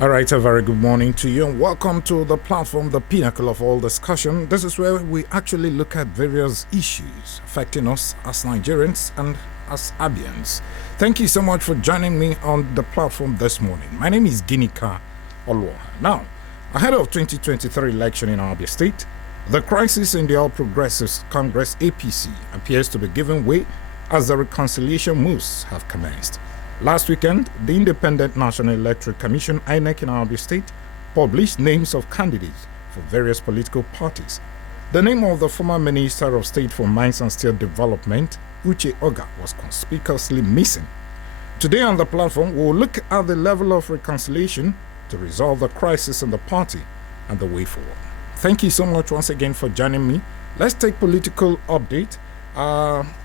All right, a very good morning to you and welcome to the platform, the pinnacle of all discussion. This is where we actually look at various issues affecting us as Nigerians and as Abians. Thank you so much for joining me on the platform this morning. My name is Ginika Olwa. Now, ahead of 2023 election in Abia State, the crisis in the All Progressives Congress APC appears to be giving way as the reconciliation moves have commenced. Last weekend, the Independent National Electoral Commission (INEC) in Abia State published names of candidates for various political parties. The name of the former Minister of State for Mines and Steel Development, Uche Oga, was conspicuously missing. Today on the platform, we'll look at the level of reconciliation to resolve the crisis in the party and the way forward. Thank you so much once again for joining me. Let's take political update.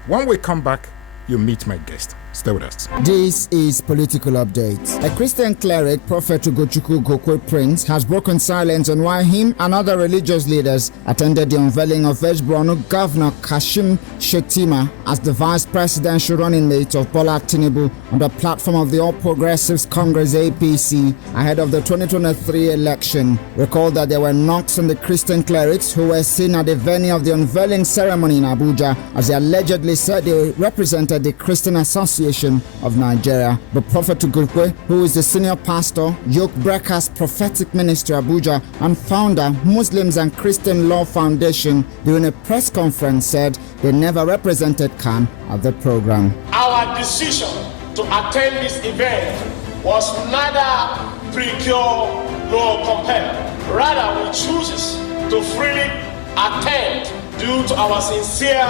When we come back, you meet my guest. Stay with us. This is Political Update. A Christian cleric, Prophet Ugochukwu Gokwe Prince, has broken silence on why him and other religious leaders attended the unveiling of West Borno Governor Kashim Shettima as the vice presidential running mate of Bola Tinubu on the platform of the All Progressives Congress APC ahead of the 2023 election. Recall that there were knocks on the Christian clerics who were seen at the venue of the unveiling ceremony in Abuja as they allegedly said they represented the Christian Association of Nigeria. But Prophet Ugokwe, who is the senior pastor, Yoke Breakers Prophetic Ministry Abuja, and founder, Muslims and Christian Law Foundation, during a press conference said they never represented Khan at the program. Our decision to attend this event was neither precure nor compelled. Rather, we choose to freely attend due to our sincere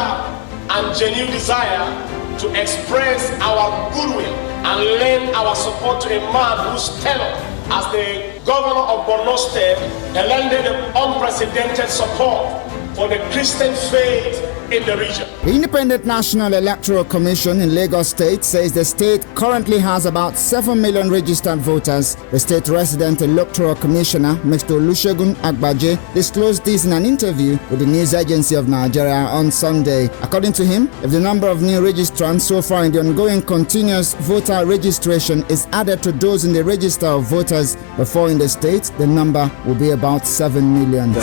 and genuine desire to express our goodwill and lend our support to a man whose tenure as the governor of Borno State lended unprecedented support for the Christian faith in the region. The Independent National Electoral Commission in Lagos State says the state currently has about 7 million registered voters. The state resident electoral commissioner, Mr. Olusegun Agbaje, disclosed this in an interview with the news agency of Nigeria on Sunday. According to him, if the number of new registrants so far in the ongoing continuous voter registration is added to those in the register of voters before in the state, the number will be about 7 million.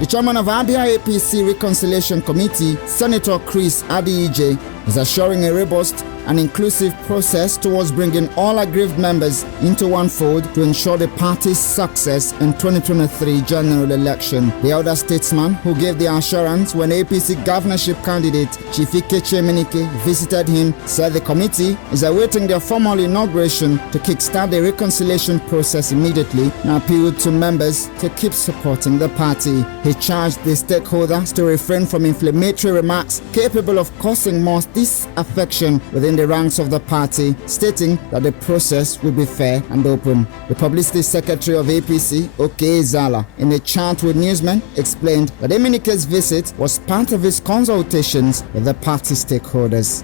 The chairman of Abia APC Reconciliation Committee, Senator Chris Adiyije, is assuring a robust and inclusive process towards bringing all aggrieved members into one fold to ensure the party's success in 2023 general election. The elder statesman who gave the assurance when APC governorship candidate Chief Ikechi Emenike visited him said the committee is awaiting their formal inauguration to kickstart the reconciliation process immediately and appealed to members to keep supporting the party. He charged the stakeholders to refrain from inflammatory remarks capable of causing more disaffection within the ranks of the party, stating that the process will be fair and open. The publicity secretary of APC, Oke Zala, in a chat with newsmen, explained that Emenike's visit was part of his consultations with the party stakeholders.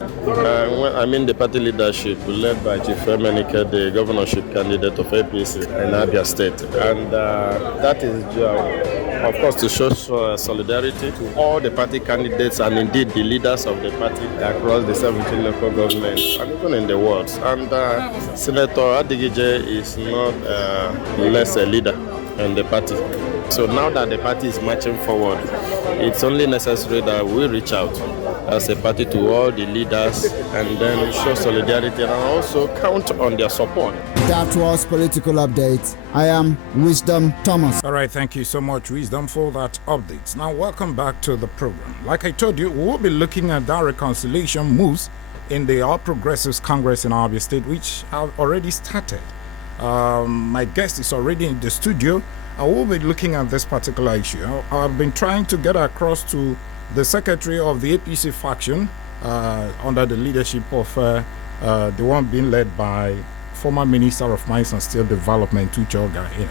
The party leadership led by Chief Emenike, the governorship candidate of APC in Abia State, and that is, of course, to show solidarity to all the party candidates and indeed the leaders of the party across the 17 local governments and even in the world. And Senator Adiyije is not less a leader in the party. So now that the party is marching forward, it's only necessary that we reach out as a party to all the leaders and then show solidarity and also count on their support. That was Political Update. I am Wisdom Thomas. All right, thank you so much, Wisdom, for that update. Now, welcome back to the program. Like I told you, we'll be looking at that reconciliation moves in the All Progressives Congress in Abia State, which have already started. My guest is already in the studio. I will be looking at this particular issue. I've been trying to get across to the secretary of the APC faction under the leadership of the one being led by former Minister of Mines and Steel Development, Uche Oga,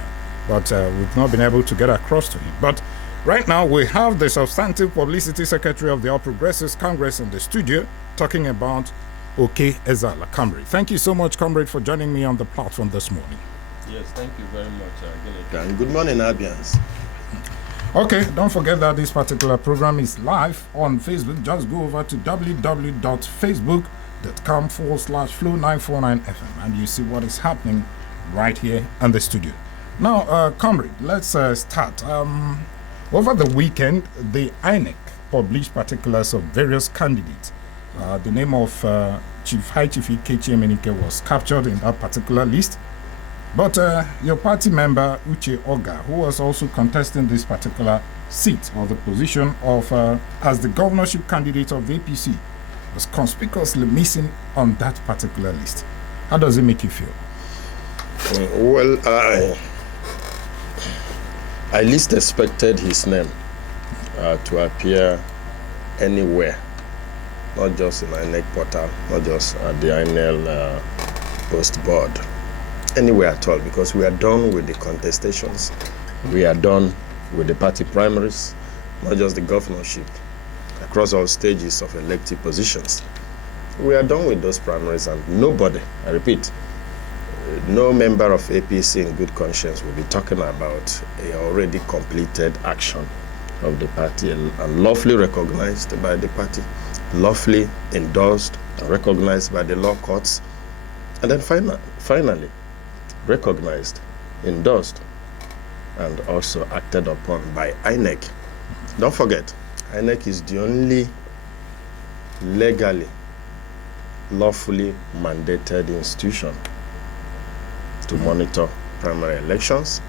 but we've not been able to get across to him. But right now, we have the substantive publicity secretary of the All Progressives Congress in the studio talking about Oke Ezala, comrade. Thank you so much, comrade, for joining me on the platform this morning. Yes, thank you very much, Ginika. And good morning, Abians. Okay, don't forget that this particular program is live on Facebook. Just go over to www.facebook.com/Flow949FM and you see what is happening right here in the studio. Now, comrade, let's start. Over the weekend, the INEC published particulars of various candidates. The name of High Chief Ikechi Emenike was captured in that particular list. But your party member, Uche Oga, who was also contesting this particular seat or the position of as the governorship candidate of the APC, was conspicuously missing on that particular list. How does it make you feel? Well, I least expected his name to appear anywhere, not just in INEC portal, not just at the INEL post board, anywhere at all, because we are done with the contestations. We are done with the party primaries, not just the governorship, across all stages of elective positions. We are done with those primaries, and nobody, I repeat, no member of APC in good conscience will be talking about a already completed action of the party and lawfully recognized by the party, lawfully endorsed and recognized by the law courts, and then finally recognized, endorsed, and also acted upon by INEC. Don't forget, INEC is the only legally, lawfully mandated institution to monitor primary elections.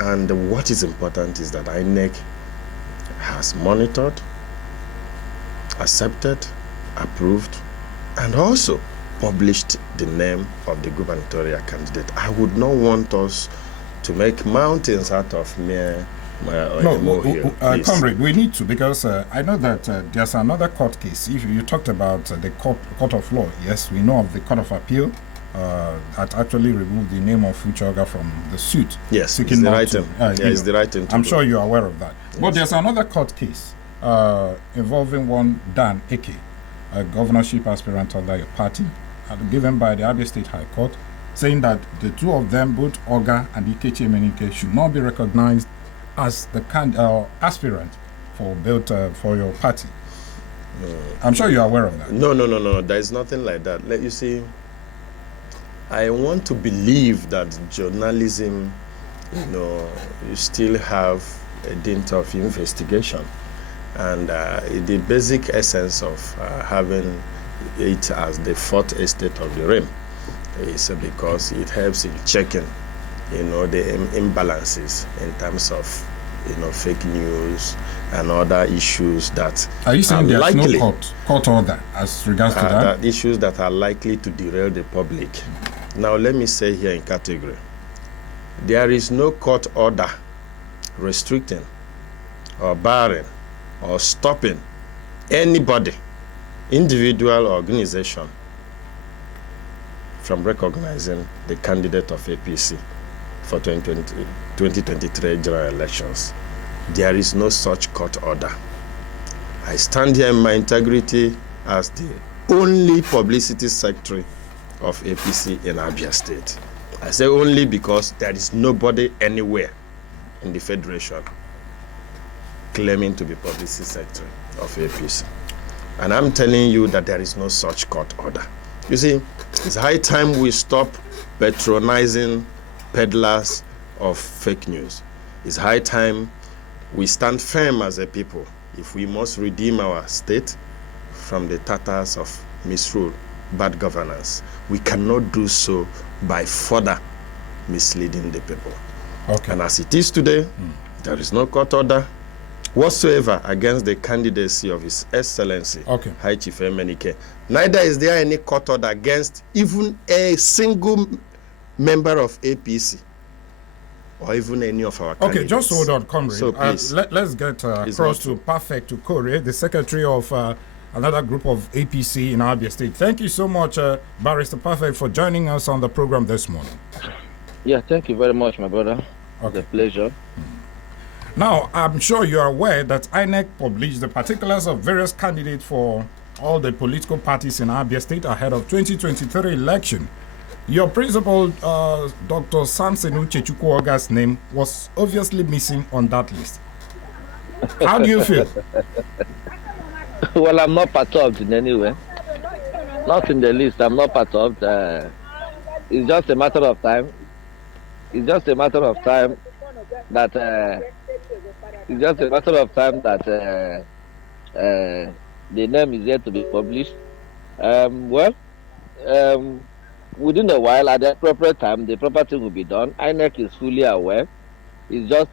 And what is important is that INEC has monitored, accepted, approved, and also published the name of the gubernatorial candidate. I would not want us to make mountains out of mere comrade, we need to, because I know that there's another court case. If you talked about the court of law, yes, we know of the Court of Appeal that actually removed the name of Uche from the suit. Yes, it's the right thing. It's the right thing. I'm sure you're aware of that. Yes. But there's another court case involving one Dan Eke, a governorship aspirant under your party, given by the Abia State High Court, saying that the two of them, both Oga and Ikechi Emenike, should not be recognized as the aspirant for your party. I'm sure you're aware of that. No. There is nothing like that. Let you see, I want to believe that journalism, you still have a dint of investigation. And the basic essence of having it as the fourth estate of the realm is because it helps in checking, the imbalances in terms of, fake news and other issues that are you saying there's likely, no court order as regards to that? Issues that are likely to derail the public. Now, let me say here in category, there is no court order restricting or barring or stopping anybody, individual or organization, from recognizing the candidate of APC for 2023 general elections. There is no such court order. I stand here in my integrity as the only publicity secretary of APC in Abia State. I say only because there is nobody anywhere in the Federation claiming to be publicity secretary of APC. And I'm telling you that there is no such court order. You see, it's high time we stop patronizing peddlers of fake news. It's high time we stand firm as a people if we must redeem our state from the tatters of misrule, bad governance. We cannot do so by further misleading the people. Okay. And as it is today, there is no court order whatsoever against the candidacy of His Excellency, High Chief Emenike. Neither is there any court order against even a single member of APC or even any of our candidates. Okay, just hold on, comrade. So please, let's get across to Perfect to Kore, the secretary of another group of APC in Abia State. Thank you so much, Barrister Perfect, for joining us on the program this morning. Yeah, thank you very much, my brother. Okay. It's a pleasure. Now, I'm sure you are aware that INEC published the particulars of various candidates for all the political parties in Abia State ahead of 2023 election. Your principal, Dr. Samson Uchechukwu Oga's name was obviously missing on that list. How do you feel? Well, I'm not perturbed in any way. Not in the least. I'm not perturbed. It's just a matter of time. It's just a matter of time that. It's just a matter of time that the name is yet to be published. Well, um, within a while, at the appropriate time, the proper thing will be done. INEC is fully aware. It's just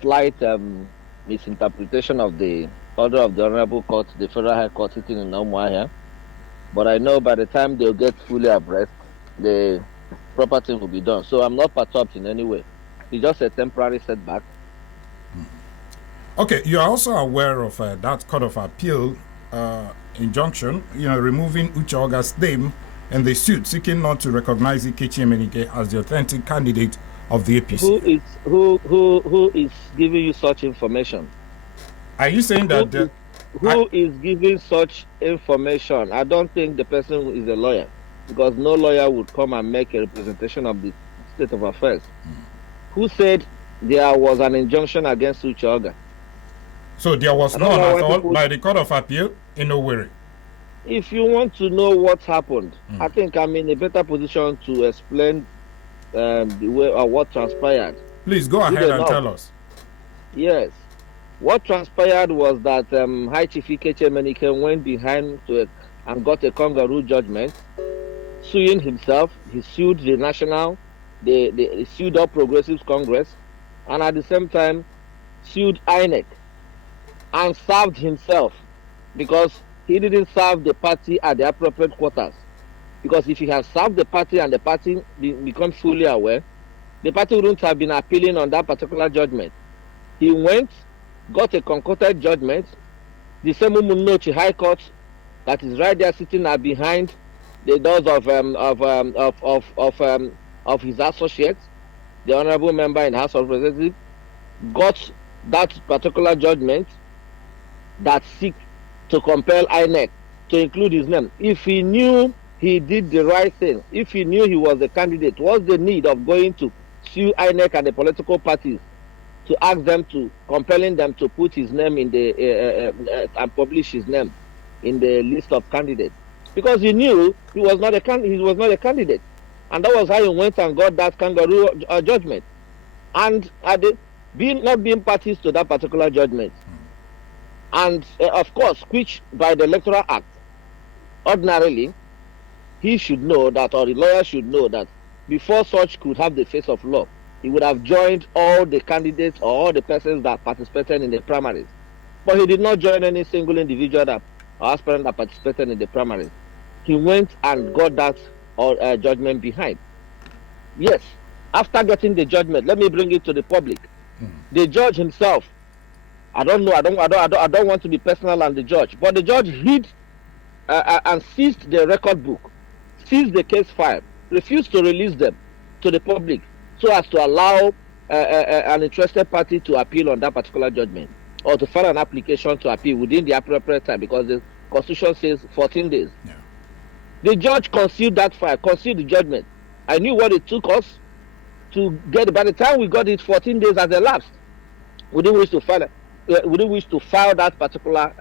slight misinterpretation of the order of the Honorable Court, the Federal High Court sitting in Umuahia. But I know by the time they'll get fully abreast, the proper thing will be done. So I'm not perturbed in any way. It's just a temporary setback. Okay, you are also aware of that Court of Appeal injunction, removing Uche Oga's name and the suit seeking not to recognize Ikechi Emenike as the authentic candidate of the APC. Who is giving you such information? Are you saying that who is giving such information? I don't think the person is a lawyer, because no lawyer would come and make a representation of the state of affairs. Who said there was an injunction against Uche Oga? So there was none at all by the Court of Appeal in Owerri? If you want to know what happened, I think I'm in a better position to explain the way or what transpired. Please go ahead and tell us. Yes. What transpired was that High Chief Ikechi Emenike went behind and got a kangaroo judgment, suing himself. He sued the national, he sued All Progressives Congress, and at the same time sued INEC, and served himself, because he didn't serve the party at the appropriate quarters. Because if he had served the party and the party become fully aware, the party wouldn't have been appealing on that particular judgment. He went, got a concocted judgment, the same Umunochi High Court that is right there sitting behind the doors of his associates, the honorable member in the House of Representatives, got that particular judgment that seeks to compel INEC to include his name. If he knew he did the right thing, if he knew he was a candidate, what's the need of going to sue INEC and the political parties to ask them to, compelling them to put his name in the and publish his name in the list of candidates? Because he knew he was not a candidate, and that was how he went and got that kangaroo judgment. And not being parties to that particular judgment, and of course, which by the Electoral Act, ordinarily, he should know that, or the lawyer should know that, before such could have the face of law, he would have joined all the candidates or all the persons that participated in the primaries. But he did not join any single individual or aspirant that participated in the primaries. He went and got that judgment behind. Yes, after getting the judgment, let me bring it to the public. The judge himself, I don't know, I don't want to be personal on the judge, but the judge hid and seized the record book, seized the case file, refused to release them to the public, so as to allow an interested party to appeal on that particular judgment, or to file an application to appeal within the appropriate time, because the Constitution says 14 days. Yeah. The judge concealed that file, concealed the judgment. I knew what it took us to get it. By the time we got it, 14 days had elapsed. We didn't wish to file it. We didn't wish to file that particular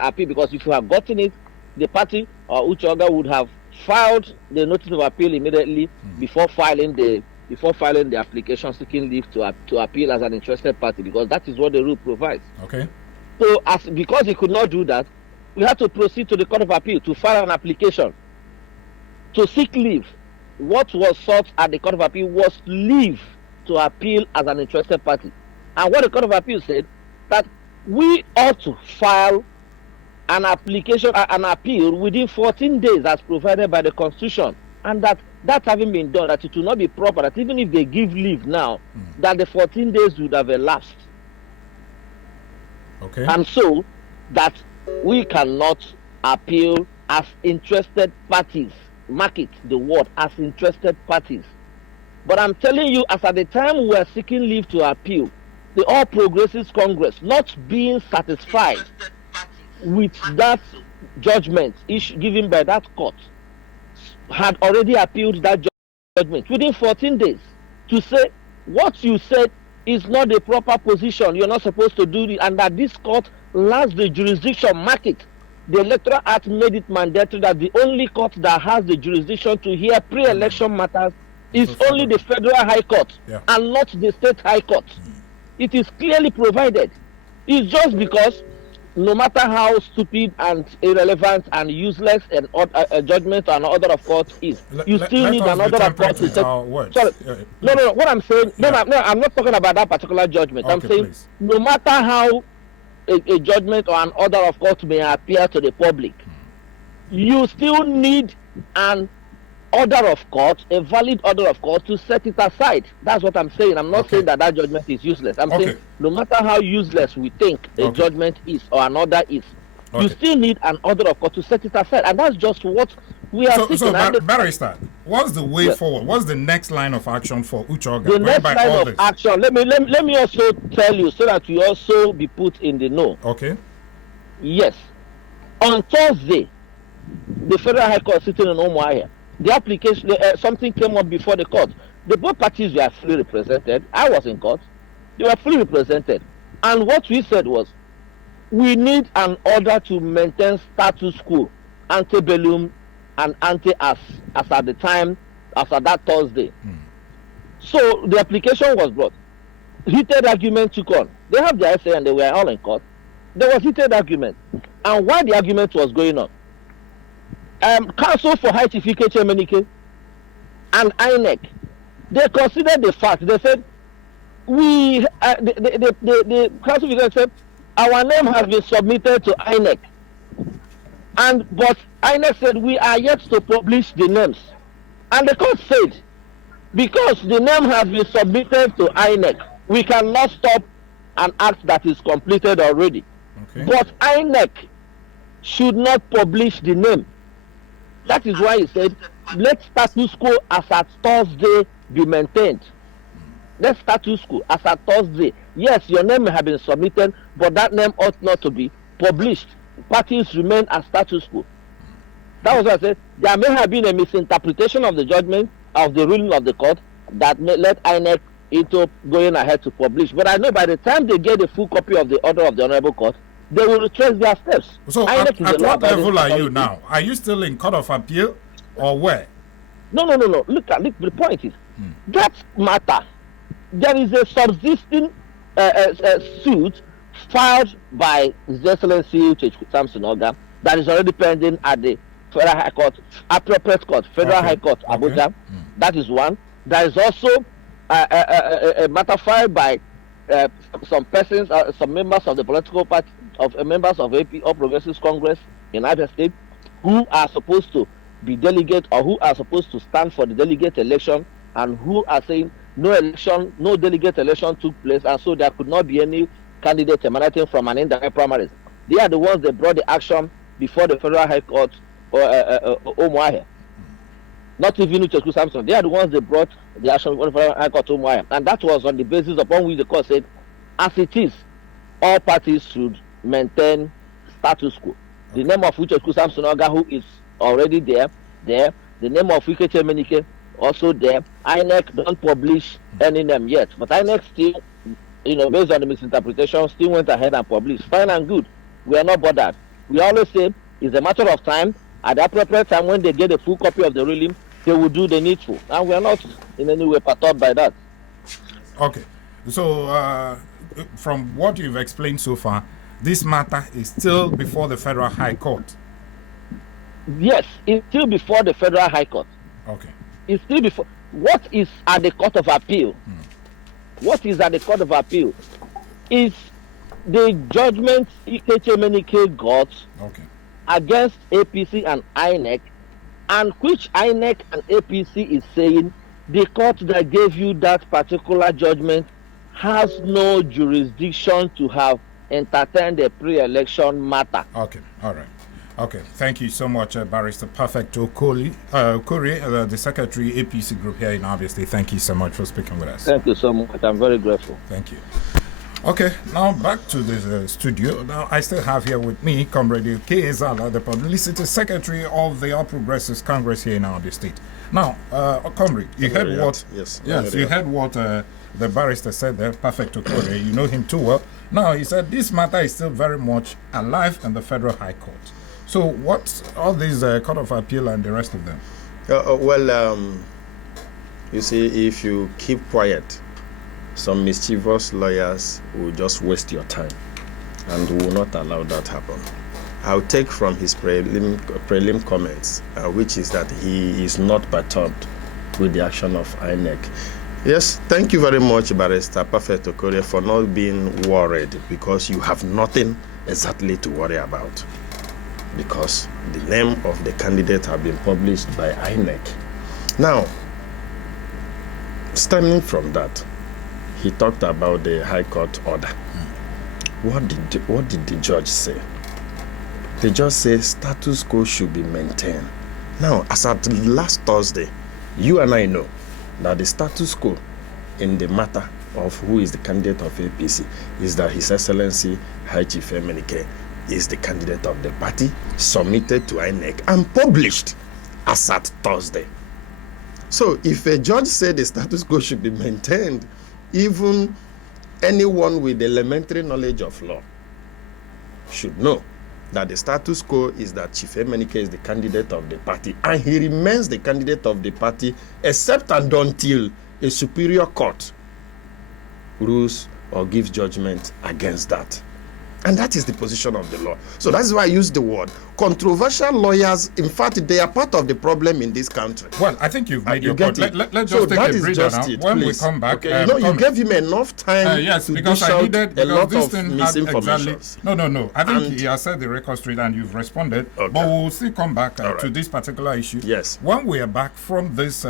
appeal, because if you have gotten it, the party or Uche Oga would have filed the notice of appeal immediately before filing the application seeking leave to appeal as an interested party, because that is what the rule provides. Okay. So because he could not do that, we had to proceed to the Court of Appeal to file an application to seek leave. What was sought at the Court of Appeal was leave to appeal as an interested party. And what the Court of Appeal said, that we ought to file an application, an appeal within 14 days as provided by the Constitution, and that having been done, that it will not be proper, that even if they give leave now, that the 14 days would have elapsed. Okay. And so that we cannot appeal as interested parties. Mark it, the word, as interested parties. But I'm telling you, as at the time we were seeking leave to appeal, the All Progressives Congress, not being satisfied with that judgment given by that court, had already appealed that judgment within 14 days to say what you said is not the proper position. You're not supposed to do it, and that this court lacks the jurisdiction. Mark it. The Electoral Act made it mandatory that the only court that has the jurisdiction to hear pre-election matters is only the Federal High Court and not the State High Court. It is clearly provided. It's just because no matter how stupid and irrelevant and useless a judgment or an order of court is, you still need an order of court to take. Sorry. No. What I'm saying, I'm not talking about that particular judgment. Okay, I'm saying please. no matter how a judgment or an order of court may appear to the public, you still need an order of court, a valid order of court, to set it aside. That's what I'm saying. I'm not saying that judgment is useless. I'm saying no matter how useless we think a judgment is or an order is, you still need an order of court to set it aside. And that's just what we are seeking. So, Barrister, what's the way forward? What's the next line of action for Uchoga? The next line of action, let me also tell you so that you also be put in the know. Okay. Yes. On Thursday, the Federal High Court sitting in Umuahia, the application, something came up before the court. The both parties were fully represented. I was in court. They were fully represented. And what we said was, we need an order to maintain status quo, antebellum and ante as at the time, after that Thursday. So the application was brought. Heated argument took on. They have their essay and they were all in court. There was heated argument. And while the argument was going on, Counsel for High Chief Ikechi Emenike and INEC, they considered the fact. They said, the Counsel for said, our name has been submitted to INEC. But INEC said, we are yet to publish the names. And the court said, because the name has been submitted to INEC, we cannot stop an act that is completed already. Okay. But INEC should not publish the name. That is why he said, let status quo as at Thursday be maintained. Let status quo as at Thursday. Yes, your name may have been submitted, but that name ought not to be published. Parties remain as status quo. That was what I said. There may have been a misinterpretation of the judgment, of the ruling of the court, that may let INEC into going ahead to publish. But I know by the time they get a full copy of the order of the Honorable Court, they will retrace their steps. So at what level are you now? Are you still in Court of Appeal or where? No. Look, the point is, that matter, there is a subsisting suit filed by His Excellency Ikechi Samson Oga that is already pending at the Federal High Court, appropriate court, Federal High Court, Abuja. That is one. There is also a matter filed by some persons, some members of the political party, members of AP or Progressive Congress in Abia State, who are supposed to be delegate or who are supposed to stand for the delegate election, and who are saying no delegate election took place, and so there could not be any candidate emanating from an indirect primaries. They are the ones that brought the action before the Federal High Court or Umuahia. Not even Ikechi Samson. They are the ones that brought the action before the Federal High Court Umuahia. And that was on the basis upon which the court said, as it is, all parties should maintain status quo. The name of Ikechi Samson Oga, who is already there. The name of Ikechi Emenike, also there. INEC don't publish any name yet, but INEC still, based on the misinterpretation, still went ahead and published. Fine and good. We are not bothered. We always say it's a matter of time. At the appropriate time, when they get a full copy of the ruling, they will do the needful, and we are not in any way perturbed by that. Okay. So, from what you've explained so far, this matter is still before the Federal High Court. Yes, it's still before the Federal High Court. Okay. It's still before. What is at the Court of Appeal? What is at the Court of Appeal is the judgment Ikechi Emenike got against APC and INEC, and which INEC and APC is saying the court that gave you that particular judgment has no jurisdiction to have entertained a pre-election matter. Okay, all right. Okay, thank you so much, Barrister Perfecto Kuri, the Secretary APC Group here in Abia State. Thank you so much for speaking with us. Thank you so much. I'm very grateful. Thank you. Okay, now back to the studio. Now I still have here with me Comrade K. Ezala, the Publicity Secretary of the All Progressives Congress here in Abia State. Now, Comrade, you heard what? Yes. Yes, you heard what the barrister said there, Perfect Okore, you know him too well. Now, he said this matter is still very much alive in the Federal High Court. So what's all these Court of Appeal and the rest of them? You see, if you keep quiet, some mischievous lawyers will just waste your time and will not allow that happen. I'll take from his prelim comments, which is that he is not perturbed with the action of INEC. Yes, thank you very much, Barrister Perfect Okore, for not being worried, because you have nothing exactly to worry about, because the name of the candidate have been published by INEC. Now, stemming from that, he talked about the High Court order. What did the judge say? The judge said status quo should be maintained. Now, as at last Thursday, you and I know that the status quo in the matter of who is the candidate of APC is that His Excellency High Chief Emenike is the candidate of the party, submitted to INEC and published as at Thursday. So if a judge said the status quo should be maintained, even anyone with elementary knowledge of law should know that the status quo is that Chief Emenike is the candidate of the party, and he remains the candidate of the party except and until a superior court rules or gives judgment against that. And that is the position of the law. So that's why I use the word controversial lawyers. In fact, they are part of the problem in this country. Well, I think you've made your point. Let's just take a breather now. When we come back, okay, you gave him enough time. Yes, to because dish I out needed a lot this of thing had misinformation. No. I think he has said the record straight, and you've responded. Okay. But we'll still come back All right. to this particular issue. Yes. When we are back from this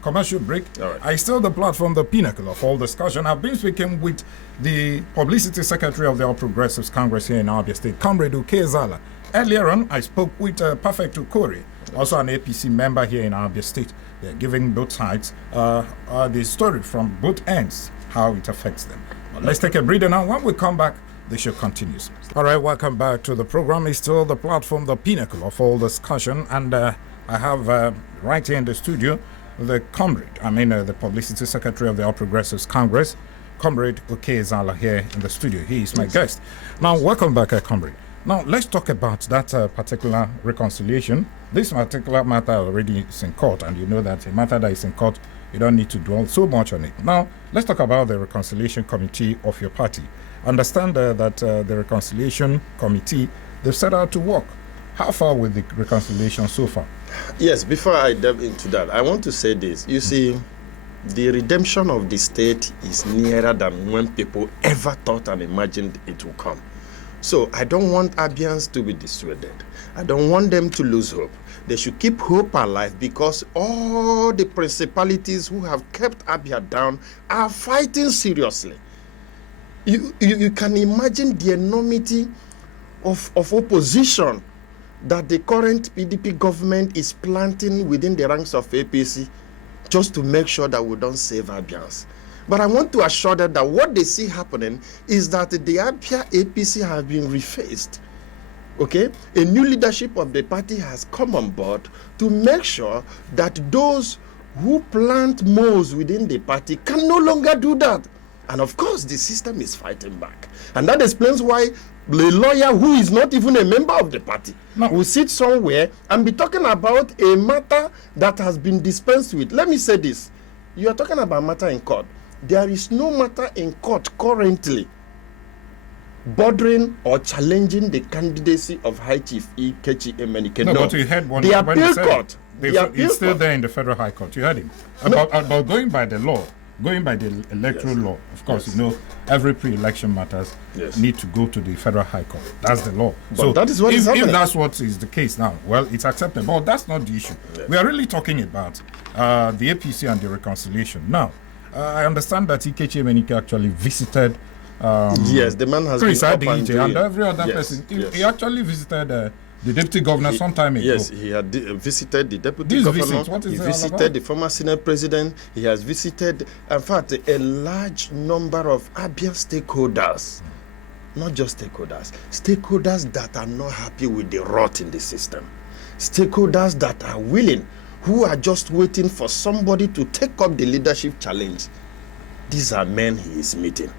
commercial break, All right. I still the platform, the pinnacle of all discussion. I've been speaking with the Publicity Secretary of the All Progressives Congress here in Abia State, Comrade Ukezala. Earlier on, I spoke with Perfect Okore, also an APC member here in Abia State. They're giving both sides the story from both ends, how it affects them. But let's take a breather now. When we come back, the show continues. All right, welcome back to the program. It's still the platform, the pinnacle of all discussion. And I have right here in the studio the the Publicity Secretary of the All Progressives Congress, Comrade Ukezala, here in the studio. He is my guest. Now, welcome back, Comrade. Now, let's talk about that particular reconciliation. This particular matter already is in court, and you know that a matter that is in court, you don't need to dwell so much on it. Now, let's talk about the Reconciliation Committee of your party. Understand that the Reconciliation Committee, they've set out to work. How far with the reconciliation so far? Yes, before I delve into that, I want to say this. You see, the redemption of the state is nearer than when people ever thought and imagined it would come. So I don't want Abians to be dissuaded. I don't want them to lose hope. They should keep hope alive, because all the principalities who have kept Abia down are fighting seriously. You can imagine the enormity of opposition that the current PDP government is planting within the ranks of APC just to make sure that we don't save Abians. But I want to assure them that what they see happening is that the Abia APC have been refaced. Okay? A new leadership of the party has come on board to make sure that those who plant moles within the party can no longer do that. And of course, the system is fighting back. And that explains why the lawyer who is not even a member of the party will sit somewhere and be talking about a matter that has been dispensed with. Let me say this. You are talking about matter in court. There is no matter in court currently bordering or challenging the candidacy of High Chief Ikechi Emenike. No, but you heard one. The appeal court. It's still there in the Federal High Court. You heard him. About going by the law. Going by the electoral law, of course, you know, every pre-election matters need to go to the Federal High Court. That's the law. But so that is what is happening. If that's what is the case now, well, it's acceptable. But that's not the issue. We are really talking about the APC and the reconciliation. Now, I understand that Ikechi Emenike actually visited yes, the man has Chris been up and every other person. He actually visited the deputy governor some time ago. Yes, he had visited the deputy governor. He visited the former Senate president. He has visited, in fact, a large number of Abia stakeholders. Not just stakeholders that are not happy with the rot in the system. Stakeholders that are willing, who are just waiting for somebody to take up the leadership challenge these are men he is meeting.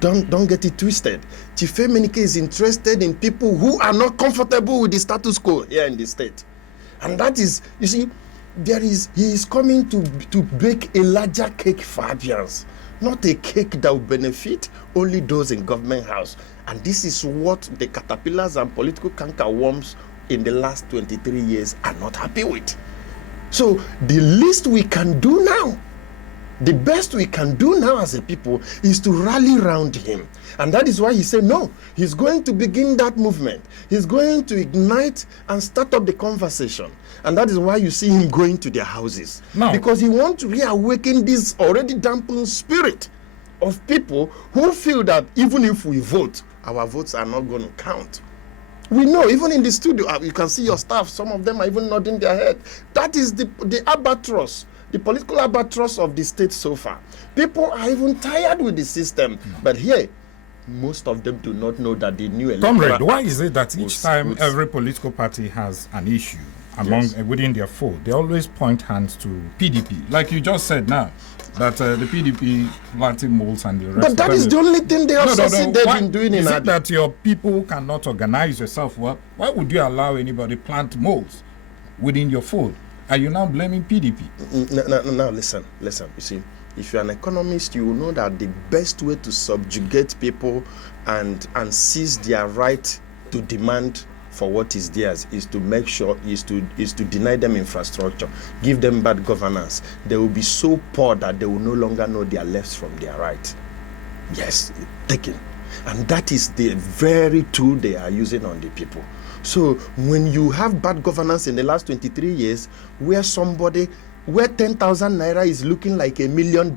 Don't get it twisted. Chief Emenike is interested in people who are not comfortable with the status quo here in the state. And that is, you see, he is coming to bake a larger cake for Abians, not a cake that will benefit only those in government house. And this is what the caterpillars and political cankerworms in the last 23 years are not happy with. So the least we can do now, the best we can do now as a people is to rally around him. And that is why he said, no, he's going to begin that movement. He's going to ignite and start up the conversation. And that is why you see him going to their houses. No. Because he wants to reawaken this already dampened spirit of people who feel that even if we vote, our votes are not going to count. We know, even in the studio, you can see your staff, some of them are even nodding their head. That is the albatross, the political albatross of the state so far. People are even tired with the system. But here, most of them do not know that the new electoral... Comrade, why is it that each time every political party has an issue within their fold, they always point hands to PDP? Like you just said now, that the PDP planting moles and the rest. But that is the only thing they have succeeded in doing in Abia. Is it that your people cannot organize yourself well? Why would you allow anybody plant moles within your fold? Are you now blaming PDP? No, listen. You see, if you're an economist, you will know that the best way to subjugate people and seize their right to demand for what is theirs is to make sure is to deny them infrastructure, give them bad governance. They will be so poor that they will no longer know their lefts from their right. Yes, taken. And that is the very tool they are using on the people. So when you have bad governance in the last 23 years, where 10,000 naira is looking like $1 million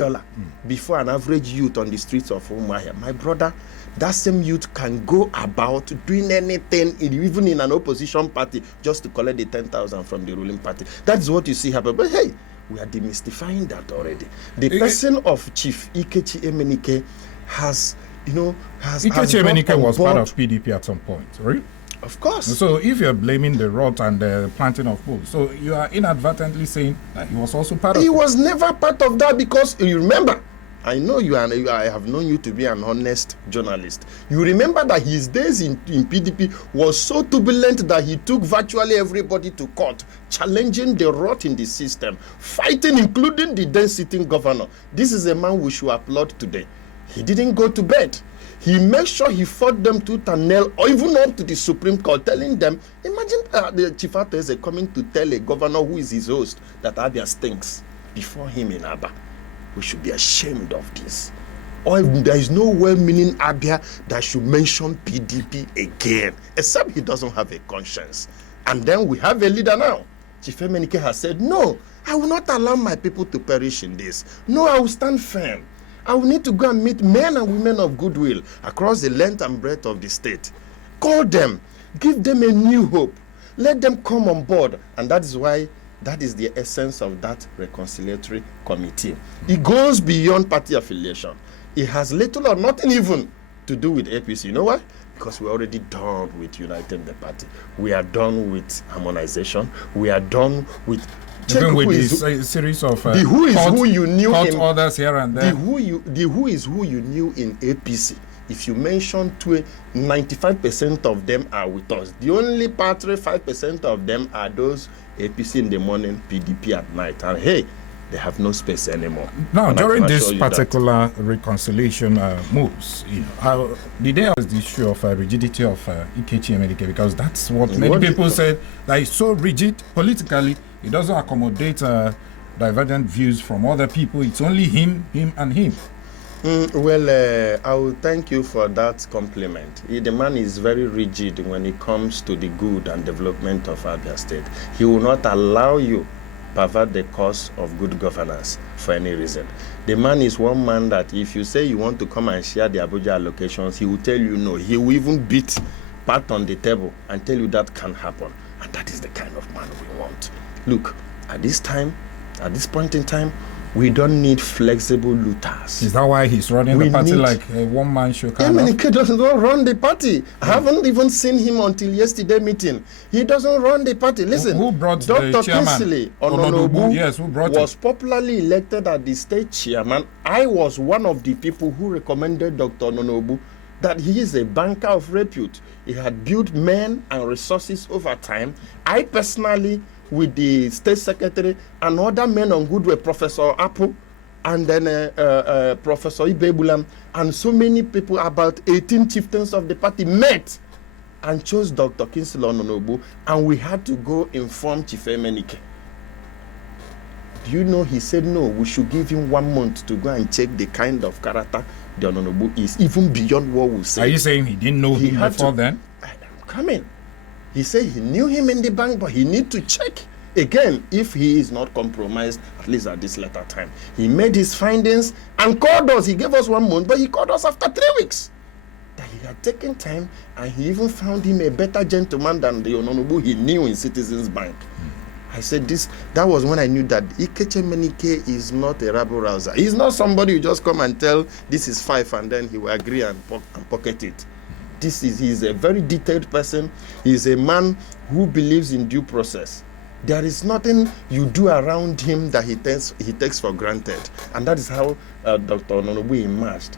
before an average youth on the streets of Umuahia, my brother, that same youth can go about doing anything, even in an opposition party, just to collect the 10,000 from the ruling party. That's what you see happen. But hey, we are demystifying that already. The person of Chief Ikechi Emenike has Ikechi Emenike was part of PDP at some point, right? Of course. So if you're blaming the rot and the planting of moles, so you are inadvertently saying that he was also part of it. He was never part of that, because you remember, I know I have known you to be an honest journalist. You remember that his days in PDP was so turbulent that he took virtually everybody to court, challenging the rot in the system, fighting, including the then sitting governor. This is a man we should applaud today. He didn't go to bed. He made sure he fought them tooth and nail, or even up to the Supreme Court, telling them, imagine the Chief Ateze coming to tell a governor who is his host that Abia stinks before him in Abia. We should be ashamed of this. Or there is no well-meaning Abia that should mention PDP again, except he doesn't have a conscience. And then we have a leader now. Chief Emenike has said, no, I will not allow my people to perish in this. No, I will stand firm. I will need to go and meet men and women of goodwill across the length and breadth of the state. Call them, give them a new hope, let them come on board. And that is why, that is the essence of that reconciliatory committee. It goes beyond party affiliation. It has little or nothing even to do with APC. You know why? Because we're already done with uniting the party. We are done with harmonization. We are done with even with this series of the who is who you knew in orders here and there. The who is who you knew in APC. If you mention 95% of them are with us. The only part 5% of them are those APC in the morning, PDP at night. And hey, they have no space anymore. Now, during this particular reconciliation moves, the day was the issue of rigidity of Ikechi Emenike, because that's what many people said, that it's so rigid politically. It doesn't accommodate divergent views from other people. It's only him, and him. Well, I will thank you for that compliment. The man is very rigid when it comes to the good and development of Abia State. He will not allow you pervert the cause of good governance for any reason. The man is one man that if you say you want to come and share the Abuja allocations, he will tell you no. He will even beat pat on the table and tell you that can't happen. And that is the kind of man we want. Look, at this point in time, We don't need flexible looters. Is that why he's running the party like a one-man show? Emenike doesn't run the party. I haven't even seen him until yesterday meeting. He doesn't run the party. Listen, who brought Dr. the chairman? Kingsley Ononobu, yes, who brought was popularly elected as the state chairman. I was one of the people who recommended Dr. Ononobu that he is a banker of repute. He had built men and resources over time. I personally, with the state secretary and other men on goodwill, Professor Apple, and then Professor Ibebulam, and so many people, about 18 chieftains of the party, met and chose Dr. Kingsley Ononobu, and we had to go inform Chief Emenike. Do you know, he said no, we should give him 1 month to go and check the kind of character the Ononobu is, even beyond what we say. Are you saying he didn't know him before then? I'm coming. He said he knew him in the bank, but he need to check again if he is not compromised, at least at this later time. He made his findings and called us. He gave us 1 month, but he called us after 3 weeks. That he had taken time, and he even found him a better gentleman than the Ononobu he knew in Citizens Bank. I said this, that was when I knew that Ikechi Emenike is not a rabble rouser. He's not somebody you just come and tell this is 5 and then he will agree and pocket it. He's a very detailed person. He's a man who believes in due process. There is nothing you do around him that he takes for granted. And that is how Dr. Ononobu emerged.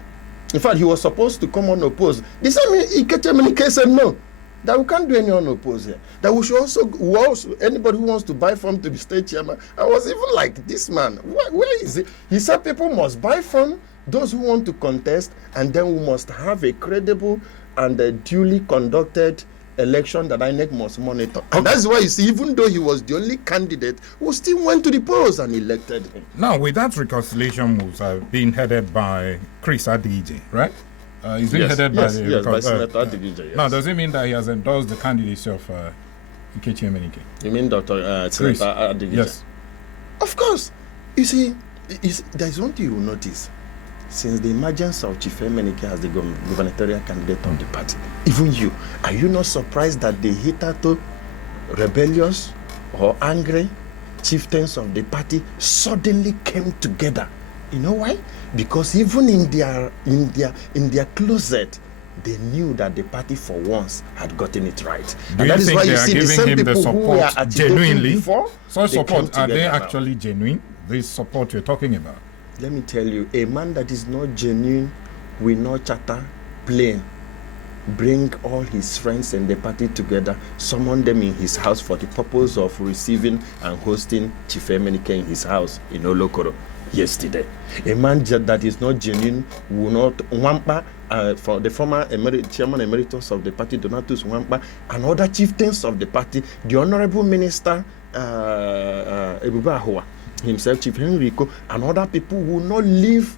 In fact, he was supposed to come unopposed. The same Ikechi Emenike said no, that we can't do any unopposed here. That we should also, anybody who wants to buy from to be state chairman. I was even like, this man, where is it? He said people must buy from those who want to contest, and then we must have a credible and a duly conducted election that INEC must monitor. And that's why you see, even though he was the only candidate, we still went to the polls and elected him. Now, with that reconciliation moves being headed by Chris Adigije, right? He's being headed by Senator Adigije. Yes. Now, does it mean that he has endorsed the candidacy of Ikechi Emenike? You mean Dr. Senator Adigije? Yes. Of course. You see, there's one thing you will notice. Since the emergence of Chief Emenike as the gubernatorial candidate of the party, even you, are you not surprised that the hitherto rebellious or angry chieftains of the party suddenly came together? You know why? Because even in their closet, they knew that the party for once had gotten it right. And that is why you see the same people who were genuinely before. So support, are they actually genuine? This support you're talking about? Let me tell you, a man that is not genuine will not chatter plain, bring all his friends and the party together, summon them in his house for the purpose of receiving and hosting Chief Emenike in his house in Olokoro yesterday. A man that is not genuine will not Wampa, for the former chairman emeritus of the party, Donatus Wampa, and other chieftains of the party, the Honorable Minister Ebube Ahua, himself, Chief Henrico, and other people will not leave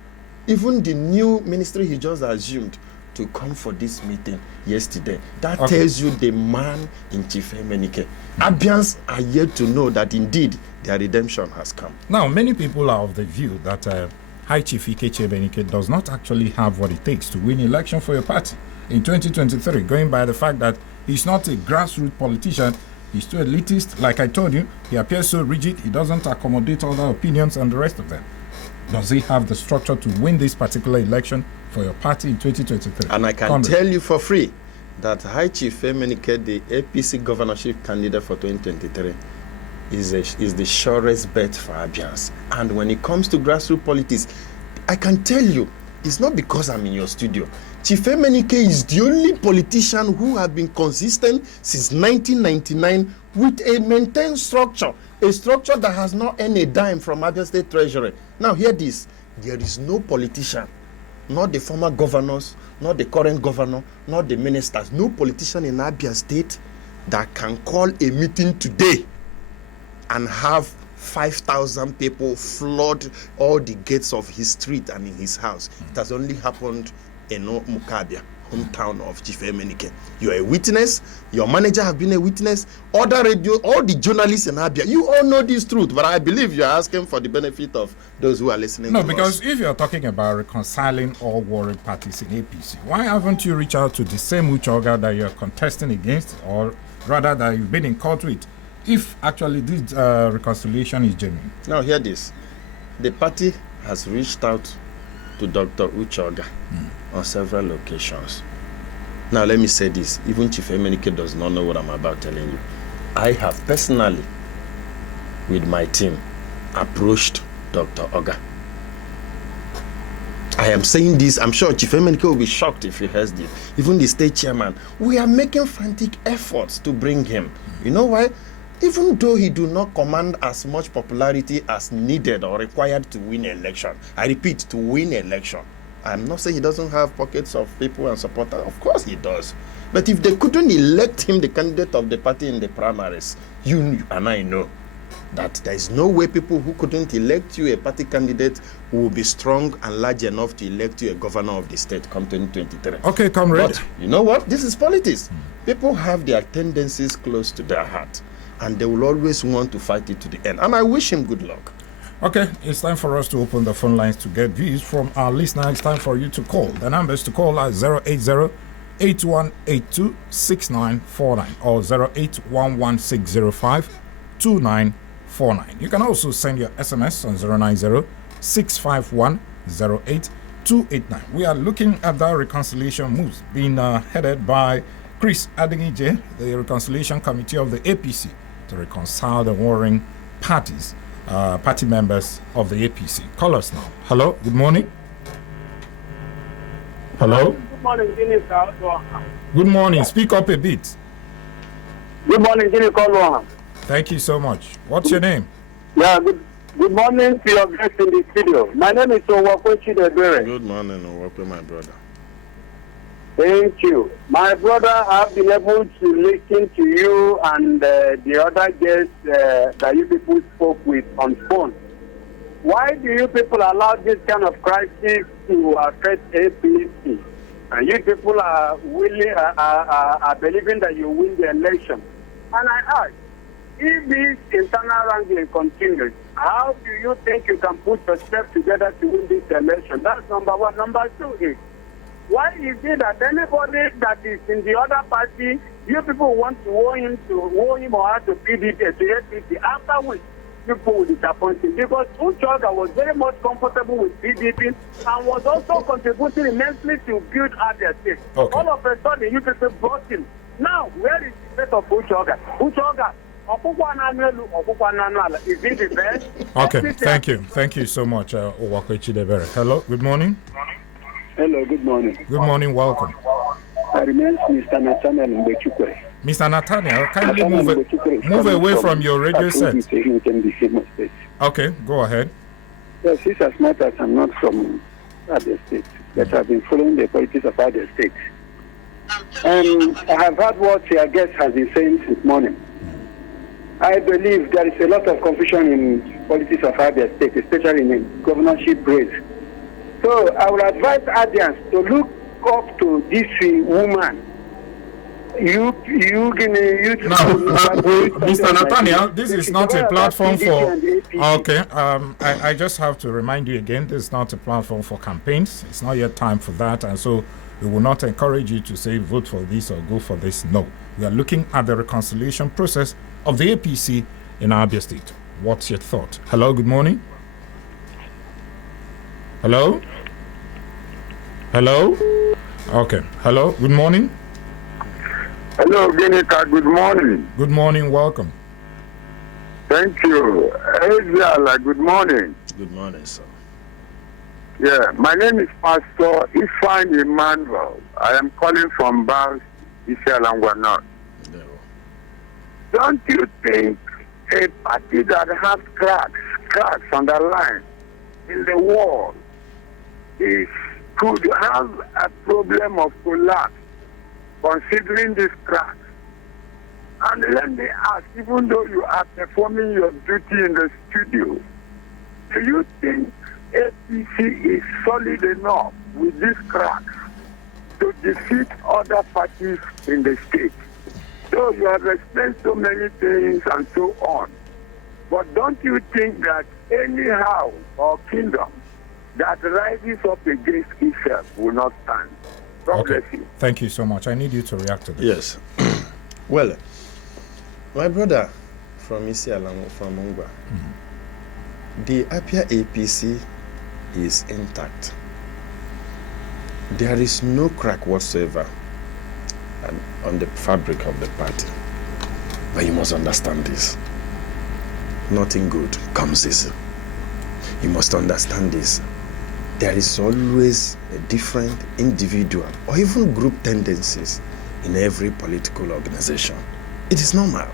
even the new ministry he just assumed to come for this meeting yesterday. That tells you the man in Chief Emenike. Abians are yet to know that indeed their redemption has come. Now, many people are of the view that High Chief Ikechi Emenike does not actually have what it takes to win election for your party in 2023, going by the fact that he's not a grassroots politician. He's too elitist. Like I told you, he appears so rigid, he doesn't accommodate other opinions and the rest of them. Does he have the structure to win this particular election for your party in 2023? And I can tell you for free that High Chief Emenike, the APC governorship candidate for 2023, is the surest bet for Abians. And when it comes to grassroots politics, I can tell you, it's not because I'm in your studio. Chief Emenike is the only politician who has been consistent since 1999 with a maintained structure, a structure that has not earned a dime from Abia State Treasury. Now hear this, there is no politician, not the former governors, not the current governor, not the ministers, no politician in Abia State that can call a meeting today and have 5,000 people flood all the gates of his street and in his house. It has only happened in Mukabia, hometown of Chief Emenike. You are a witness. Your manager have been a witness. Other radio, all the journalists in Abia, you all know this truth. But I believe you are asking for the benefit of those who are listening. No, because if you're talking about reconciling all warring parties in APC, why haven't you reached out to the same Uchoga that you're contesting against, or rather that you've been in court with, if actually this reconciliation is genuine? Now hear this. the party has reached out to Dr. Uchoga on several occasions. Now, let me say this. Even Chief Emenike does not know what I'm about telling you. I have personally, with my team, approached Dr. Oga. I am saying this, I'm sure Chief Emenike will be shocked if he hears this. Even the state chairman, we are making frantic efforts to bring him. You know why? Even though he do not command as much popularity as needed or required to win election. I repeat, to win election. I'm not saying he doesn't have pockets of people and supporters. Of course he does. But if they couldn't elect him the candidate of the party in the primaries, you and I know that there is no way people who couldn't elect you a party candidate will be strong and large enough to elect you a governor of the state come 2023. Okay, comrade. But you know what? This is politics. People have their tendencies close to their heart, and they will always want to fight it to the end. And I wish him good luck. Okay, it's time for us to open the phone lines to get views from our listeners. It's time for you to call. The numbers to call are 080-8182-6949 or 0811605-2949. You can also send your SMS on 090-651-08289. We are looking at the reconciliation moves being headed by Chris Adenije, the Reconciliation Committee of the APC, to reconcile the warring parties. Party members of the APC. Call us now. Hello, good morning. Hello. Good morning, Jenny. Good morning. Speak up a bit. Good morning, Jenny. Thank you so much. What's your name? Yeah, good morning to your guest in the studio. My name is Ikechi Emenike'S. Good morning, Owakwe, my brother. Thank you. My brother, I've been able to listen to you and the other guests that you people spoke with on phone. Why do you people allow this kind of crisis to affect APC? And you people are willing, are believing that you win the election. And I ask, if this internal wrangling continues, how do you think you can put yourself together to win this election? That's number one. Number two is, why is it that anybody that is in the other party, you people want to owe him or her to PDP, to APC, after which people will disappoint him? Because Uchoga was very much comfortable with PDP and was also contributing immensely to build Abia State. Okay. All of a sudden, you people brought him. Now, where is the state of Uchoga? Uchoga, is it the best? Okay, thank you. Thank you so much, Ikechi Emenike. Hello, good morning. Hello, good morning. Good morning, welcome. I remain Mr. Nathaniel Mbechukwe. Mr. Nathaniel, kindly move away from your radio set. Okay, go ahead. Yes, this as much as I'm not from Abia State, but I've been following the politics of Abia State. And I have heard what your guest has been saying since morning. I believe there is a lot of confusion in politics of Abia State, especially in the governorship race. So I would advise Abians to look up to this woman. Mr. Nathaniel, this is not a platform for... Okay, I just have to remind you again, this is not a platform for campaigns. It's not yet time for that, and so we will not encourage you to say vote for this or go for this. No, we are looking at the reconciliation process of the APC in Abia State. What's your thought? Hello, good morning. Hello? Hello? Okay. Hello, good morning. Hello, Genika, good morning. Good morning, welcome. Thank you. Ezra, good morning. Good morning, sir. Yeah, my name is Pastor Ifeanyi Emmanuel. I am calling from Bals, Isialangwa North. No. Don't you think a party that has cracks on the line in the wall could have a problem of collapse, considering this cracks? And let me ask, even though you are performing your duty in the studio, do you think APC is solid enough with these cracks to defeat other parties in the state? So you have explained so many things and so on. But don't you think that any house or kingdom that rises up against itself will not stand? God bless you. Thank you so much. I need you to react to this. Yes. Well, my brother from Isialang, from Ongwa, The Abia APC is intact. There is no crack whatsoever on the fabric of the party. But you must understand this. Nothing good comes easy. You must understand this. There is always a different individual or even group tendencies in every political organization. It is normal.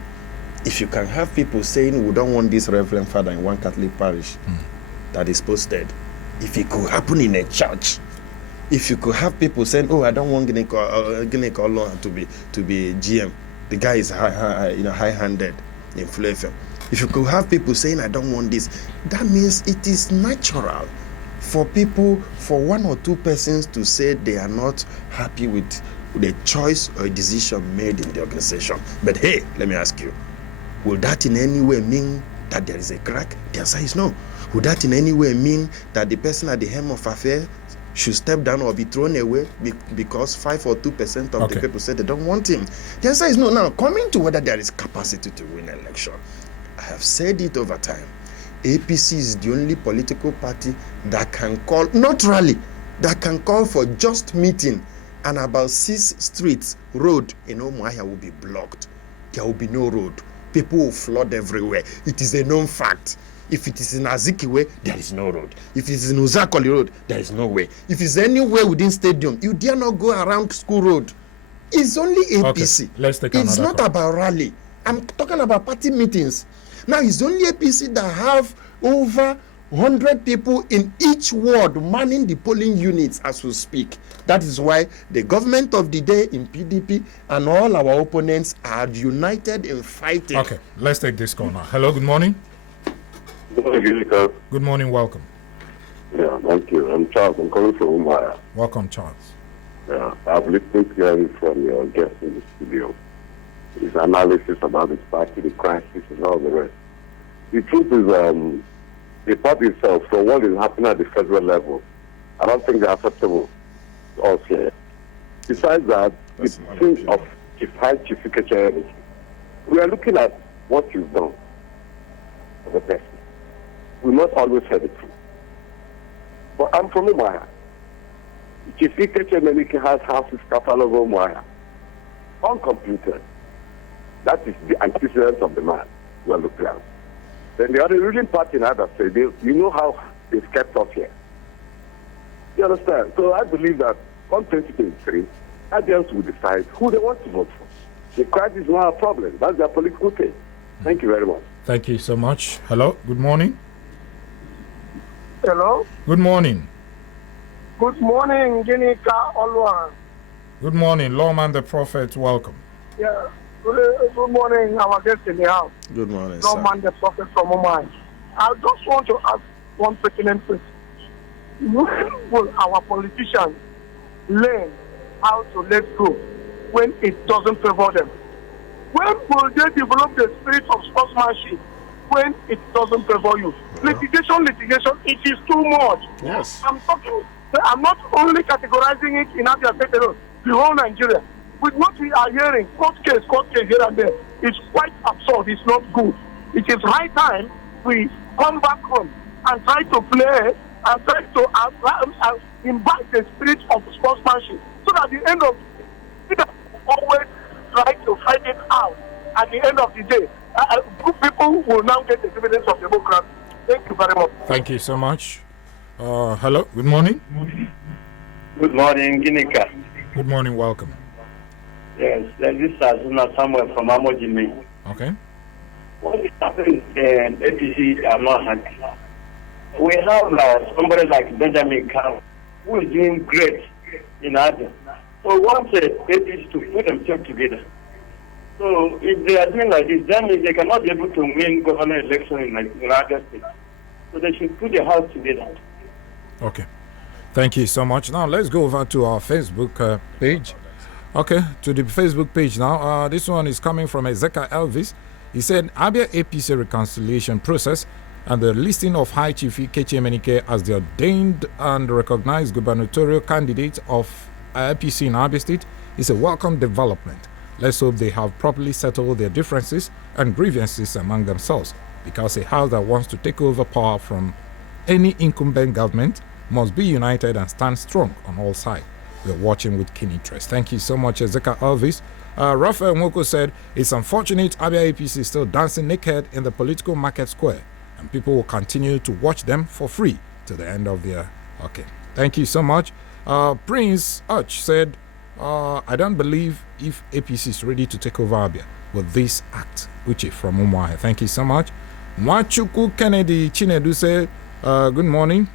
If you can have people saying, we don't want this Reverend Father in one Catholic parish that is posted, if it could happen in a church, if you could have people saying, oh, I don't want Gineka to be GM, the guy is high-handed in Flavor. If you could have people saying, I don't want this, that means it is natural for one or two persons to say they are not happy with the choice or decision made in the organization. But hey, let me ask you, will that in any way mean that there is a crack? The answer is no. Would that in any way mean that the person at the helm of affairs should step down or be thrown away because 5 or 2% of the people said they don't want him? The answer is no. Now, coming to whether there is capacity to win an election, I have said it over time. APC is the only political party that can call, not rally, that can call for just meeting, and about 6 streets, road in Umuahia will be blocked. There will be no road. People will flood everywhere. It is a known fact. If it is in Azikiwe, there is no road. If it is in Uzakoli Road, there is no way. If it's anywhere within stadium, you dare not go around school road. It's only APC. Okay, let's take it's another not call. about rally. I'm talking about party meetings. Now, it's only APC that have over 100 people in each ward manning the polling units as we speak. That is why the government of the day in PDP and all our opponents are united in fighting. Okay, let's take this call now. Hello, good morning. Good morning, welcome. Yeah, thank you. I'm Charles. I'm calling from Umaya. Welcome, Charles. Yeah, I've listened clearly from your guest in the studio. His analysis about the party, the crisis, and all the rest. The truth is, the party itself, for what is happening at the federal level, I don't think they're acceptable to us here. Besides that, the thing of Chief Ikechi Emenike, we are looking at what you've done for the person. We must always say the truth. But I'm from Umaya. Chief Ikechi Emenike has houses scattered over Umaya, uncompleted. That is the antecedent of the man we are looking at. Then the other ruling party in Abia said, you know how they've kept us here. You understand? So I believe that on 2023, Abians will decide who they want to vote for. The crisis is not a problem. That's their political thing. Thank you very much. Thank you so much. Hello, good morning. Hello? Good morning. Good morning, Gineka Olwan. Good morning, Lawman the Prophet, welcome. Yeah. Good morning, our guest in the house. Good morning, No sir. man the prophet from Oman. I just want to ask one pertinent question. When will our politicians learn how to let go when it doesn't favor them? When will they develop the spirit of sportsmanship when it doesn't favor you? Litigation, it is too much. Yes. I'm not only categorizing it in Abia State alone, the whole Nigeria. With what we are hearing, court case here and there, it's quite absurd. It's not good. It is high time we come back home and try to play and try to imbibe the spirit of sportsmanship, so that at the end of the day, always try to fight it out. At the end of the day, good people will now get the dividends of democracy. Thank you very much. Thank you so much. Hello, good morning. Good morning, Gineka. Good morning, welcome. Yes, this is Azuna Samuel from Amojime. Okay. What is happening in APC are not happy. We have somebody like Benjamin Khan, who is doing great in Abia. So we want the APC to put themselves together. So if they are doing like this, then they cannot be able to win governor election in Abia State. So they should put their house together. Okay. Thank you so much. Now let's go over to our Facebook page. Okay, to the Facebook page now. This one is coming from Ezekiel Elvis. He said, Abia APC reconciliation process and the listing of High Chief Ikechi Emenike as the ordained and recognized gubernatorial candidate of APC in Abia State is a welcome development. Let's hope they have properly settled their differences and grievances among themselves, because a house that wants to take over power from any incumbent government must be united and stand strong on all sides. We're watching with keen interest. Thank you so much, Ezeka Elvis. Raphael Nwoko said, it's unfortunate Abia APC is still dancing naked in the political market square, and people will continue to watch them for free to the end of their... Okay, thank you so much. Prince Arch said, I don't believe if APC is ready to take over Abia with this act. Uche from Umuahe. Thank you so much. Mwachuku Kennedy Chinedu said, good morning.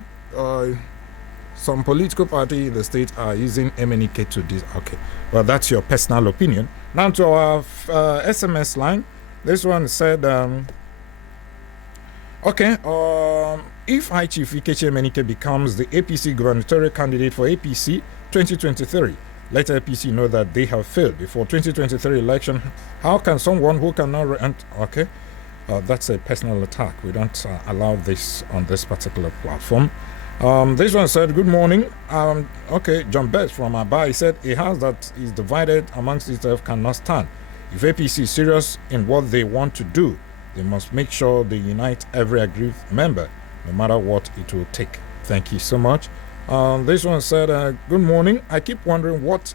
Some political party in the state are using Emenike to this. Okay, well, that's your personal opinion. Now to our SMS line. This one said, if High Chief Ikechi Emenike becomes the APC gubernatorial candidate for APC 2023, let APC know that they have failed before 2023 election. How can someone who cannot okay, that's a personal attack. We don't allow this on this particular platform. This one said, good morning. John Best from Abia, he said, a house that is divided amongst itself cannot stand. If APC is serious in what they want to do, they must make sure they unite every aggrieved member, no matter what it will take. Thank you so much. This one said, good morning. I keep wondering what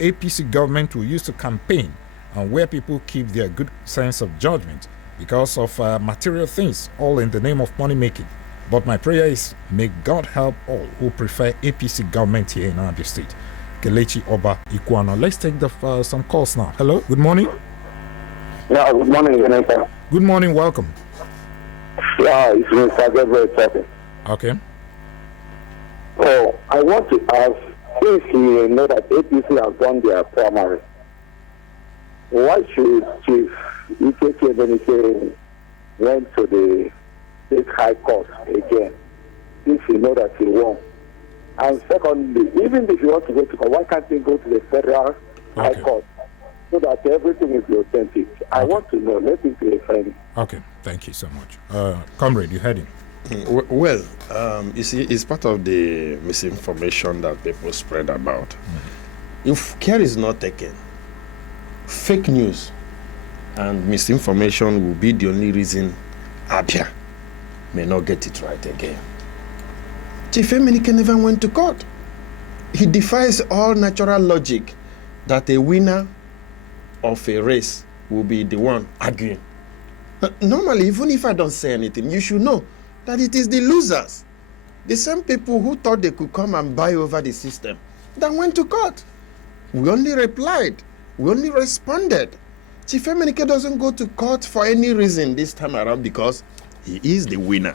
APC government will use to campaign and where people keep their good sense of judgment because of material things, all in the name of money making. But my prayer is, may God help all who prefer APC government here in Abia State. Kelechi Oba Ikuano. Let's take some calls now. Hello, good morning. Yeah, good morning, Vanessa. Good morning, welcome. Yeah, it's Mr. Gabriel talking. Okay. Oh, I want to ask, if you know that APC has won their primary, why should Chief Ikechi Emenike went to the State High Court again, if you know that he won? And secondly, even if you want to go to court, why can't they go to the Federal High Court so that everything is authentic? I want to know. Let me be a friend. Okay, thank you so much. Comrade, you heard him. Well, you see, it's part of the misinformation that people spread about. If care is not taken, fake news and misinformation will be the only reason Abia may not get it right again. Chief Emenike never went to court. He defies all natural logic that a winner of a race will be the one arguing. Normally, even if I don't say anything, you should know that it is the losers, the same people who thought they could come and buy over the system, that went to court. We only replied. We only responded. Chief Emenike doesn't go to court for any reason this time around because he is the winner.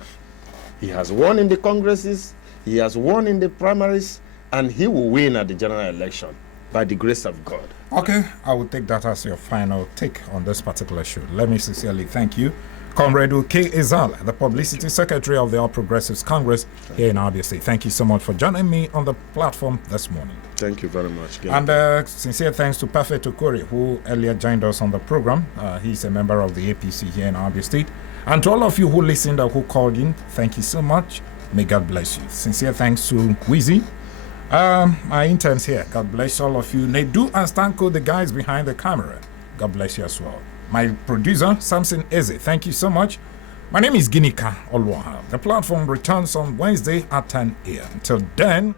He has won in the congresses, he has won in the primaries, and he will win at the general election by the grace of God. Okay, I will take that as your final take on this particular show. Let me sincerely thank you, Comrade Uke Ezala, the Publicity Secretary of the All Progressives Congress here in Abia State. Thank you so much for joining me on the platform this morning. Thank you very much. And sincere thanks to Perfect Okori, who earlier joined us on the program. He's a member of the APC here in Abia State. And to all of you who listened or who called in, thank you so much. May God bless you. Sincere thanks to Wheezy, my interns here. God bless all of you. Nedu and Stanko, the guys behind the camera. God bless you as well. My producer, Samson Eze, thank you so much. My name is Ginika Olwaha. The platform returns on Wednesday at 10 a.m. Until then...